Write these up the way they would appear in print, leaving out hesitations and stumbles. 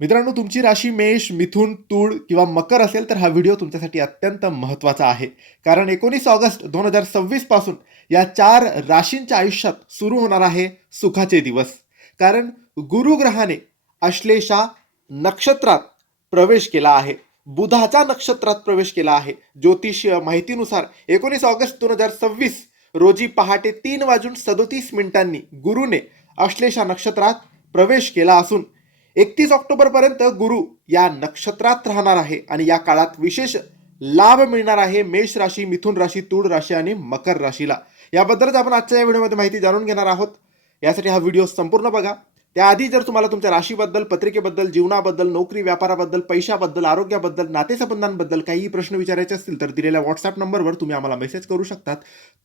मित्रांनो, तुमची राशी मेष, मिथुन, तूळ किंवा मकर असेल तर हा व्हिडिओ तुमच्यासाठी अत्यंत महत्त्वाचा आहे. कारण 19 ऑगस्ट 2026 पासून या 4 राशींच्या आयुष्यात सुरू होणार आहे सुखाचे दिवस. कारण गुरु ग्रहाने अश्लेषा नक्षत्रात प्रवेश केला आहे. बुधाच्या नक्षत्रात प्रवेश केला आहे. ज्योतिषीय माहितीनुसार 19 ऑगस्ट 2026 रोजी पहाटे 3:37 गुरुने अश्लेषा नक्षत्रात प्रवेश केला असून 31 ऑक्टोबर पर्यंत गुरु या नक्षत्रात राहणार आहे आणि या काळात विशेष लाभ मिळणार आहे मेष राशी, मिथुन राशी, तूळ राशी आणि मकर राशीला. याबद्दलच आपण आजच्या या व्हिडिओमध्ये माहिती जाणून घेणार आहोत. यासाठी हा व्हिडिओ संपूर्ण बघा. त्याआधी जर तुम्हाला तुमच्या राशीबद्दल, पत्रिकेबद्दल, जीवनाबद्दल, नोकरी, व्यापाराबद्दल, पैशाबद्दल, आरोग्याबद्दल, नातेसंबंधांबद्दल काहीही प्रश्न विचारायचे असतील तर दिलेल्या व्हॉट्सअप नंबरवर तुम्ही आम्हाला मेसेज करू शकतात.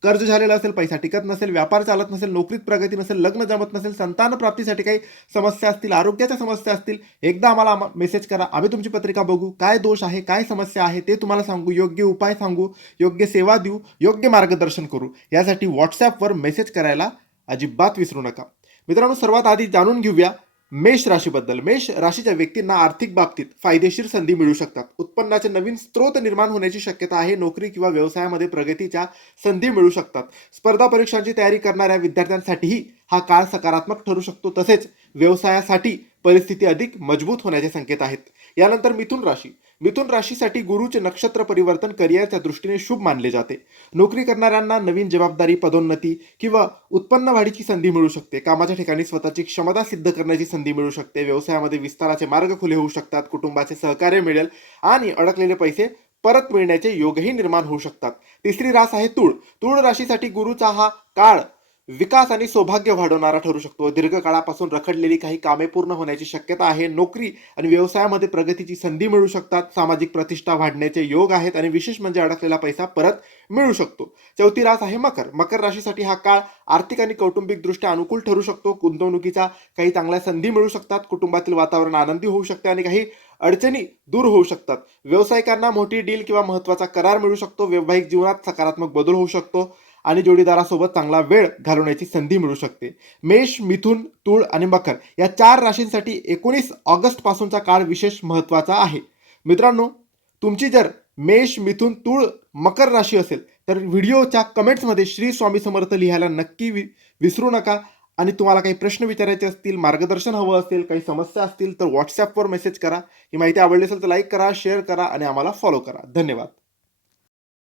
कर्ज झालेलं असेल, पैसा टिकत नसेल, व्यापार चालत नसेल, नोकरीत प्रगती नसेल, लग्न जमत नसेल, संतान प्राप्तीसाठी काही समस्या असतील, आरोग्याच्या समस्या असतील, एकदा आम्हाला मेसेज करा. आम्ही तुमची पत्रिका बघू, काय दोष आहे, काय समस्या आहे ते तुम्हाला सांगू, योग्य उपाय सांगू, योग्य सेवा देऊ, योग्य मार्गदर्शन करू. यासाठी व्हॉट्सअपवर मेसेज करायला अजिबात विसरू नका. मित्रांनो, सर्वात आधी जाणून घेऊया मेष राशीबद्दल. मेष राशीच्या व्यक्तींना आर्थिक बाबतीत फायदेशीर संधी मिळू शकतात. उत्पन्नाचे नवीन स्रोत निर्माण होण्याची शक्यता आहे. नोकरी किंवा व्यवसायामध्ये प्रगतीच्या संधी मिळू शकतात. स्पर्धा परीक्षांची तयारी करणाऱ्या विद्यार्थ्यांसाठीही हा काळ सकारात्मक ठरू शकतो. तसेच व्यवसायासाठी परिस्थिती अधिक मजबूत होण्याचे संकेत आहेत. यानंतर मिथुन राशी. मिथुन राशीसाठी गुरुचे नक्षत्र परिवर्तन करिअरच्या दृष्टीने शुभ मानले जाते. नोकरी करणाऱ्यांना नवीन जबाबदारी, पदोन्नती किंवा उत्पन्न वाढीची संधी मिळू शकते. कामाच्या ठिकाणी स्वतःची क्षमता सिद्ध करण्याची संधी मिळू शकते. व्यवसायामध्ये विस्ताराचे मार्ग खुले होऊ शकतात. कुटुंबाचे सहकार्य मिळेल आणि अडकलेले पैसे परत मिळण्याचे योगही निर्माण होऊ शकतात. तिसरी रास आहे तूळ. तूळ राशीसाठी गुरुचा हा काळ विकास आणि सौभाग्य वाढवणारा ठरू शकतो. दीर्घकाळापासून रखडलेली काही कामे पूर्ण होण्याची शक्यता आहे. नोकरी आणि व्यवसायामध्ये प्रगतीची संधी मिळू शकतात. सामाजिक प्रतिष्ठा वाढण्याचे योग आहेत आणि विशेष म्हणजे अडकलेला पैसा परत मिळू शकतो. चौथी रास आहे मकर. मकर राशीसाठी हा काळ आर्थिक आणि कौटुंबिक दृष्ट्या अनुकूल ठरू शकतो. गुंतवणुकीच्या काही चांगल्या संधी मिळू शकतात. कुटुंबातील वातावरण आनंदी होऊ शकते आणि काही अडचणी दूर होऊ शकतात. व्यावसायिकांना मोठी डील किंवा महत्त्वाचा करार मिळू शकतो. वैवाहिक जीवनात सकारात्मक बदल होऊ शकतो आणि जोडीदारासोबत चांगला वेळ घालवण्याची संधी मिळू शकते. मेष, मिथुन, तूळ आणि मकर या 4 राशींसाठी 19 ऑगस्ट पासूनचा काळ विशेष महत्त्वाचा आहे. मित्रांनो, तुमची जर मेष, मिथुन, तूळ, मकर राशी असेल तर व्हिडिओच्या कमेंट्समध्ये श्री स्वामी समर्थ लिहायला नक्की विसरू नका. आणि तुम्हाला काही प्रश्न विचारायचे असतील, मार्गदर्शन हवं असेल, काही समस्या असतील तर व्हॉट्सअपवर मेसेज करा. ही माहिती आवडली असेल तर लाईक करा, शेअर करा आणि आम्हाला फॉलो करा. धन्यवाद.